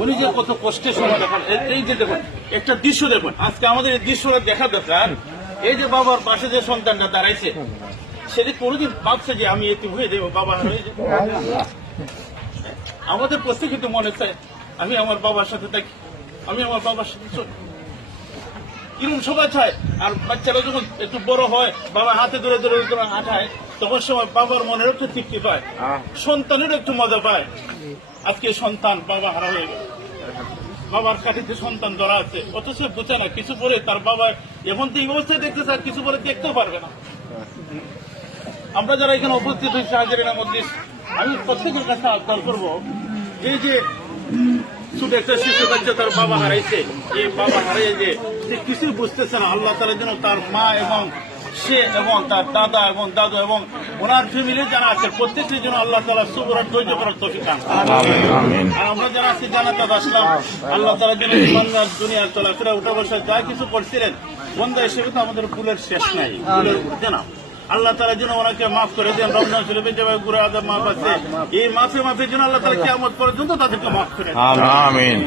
উনি যে কত কষ্টের সময় দেখান। এই যে দেখুন একটা দৃশ্য দেখুন, আজকে আমাদের এই দৃশ্যটা দেখা দরকার। এই যে বাবার পাশে যে সন্তানটা দাঁড়াইছে, সেদিন কোনোদিন ভাবছে যে আমি এটি হয়ে দেবো, বাবা হয়ে যাবো। আমাদের প্রত্যেক কিন্তু মনে চায় আমি আমার বাবার সাথে থাকি, আমি আমার বাবার সাথে চলি, এরকম সবাই চায়। আর বাচ্চারা যখন একটু বড় হয়, বাবা হাতে ধরে ধরে ধরে হাঁটায়, তখন সময় বাবার মনের একটু তৃপ্তি পায়, সন্তানের একটু মজা পায়। আজকে সন্তান বাবা হারা হয়ে গেল, বাবার কাঠিতে সন্তান ধরা আছে, অথচ বোঝে না কিছু পরে তার বাবা এখন তো এই অবস্থায় দেখতে চায়, কিছু পরে দেখতেও পারবে না। আমরা যারা এখানে উপস্থিত হয়েছি হাজিরিনের মধ্যে, আমি প্রত্যেকের কাছে আবদার করবো, এই যে ছোট একটা শিশু বাচ্চা তার বাবা হারাইছে, এই বাবা হারাই যে সে কিছুই বুঝতেছে না, আল্লাহ তাআলা যেন তার মা এবং সে এবং তার দাদা এবং দাদু এবং ওনার ফ্যামিলি যারা আছে প্রত্যেকের জন্য আল্লাহ তাআলা সবর আর ধৈর্য করার তৌফিক দান করুন। আর আমরা যারা আজকে জানাতে আসলাম, আল্লাহ তাআলা যেন বাংলার দুনিয়ার চলাফেরা উঠা বসা যা কিছু করছিলেন, বন্ধা হিসেবে তো আমাদের ভুলের শেষ নাই, ভুলের উঠে না। আল্লাহ তাআলা যেন ওনাকে মাফ করে দেন। রমজান শরীফে যেভাবে গুরে আদম মাফ আছে, এই মাফের জন্য আল্লাহ তাআলা কিয়ামত পর্যন্ত তাদেরকে মাফ করে দেন। আমিন।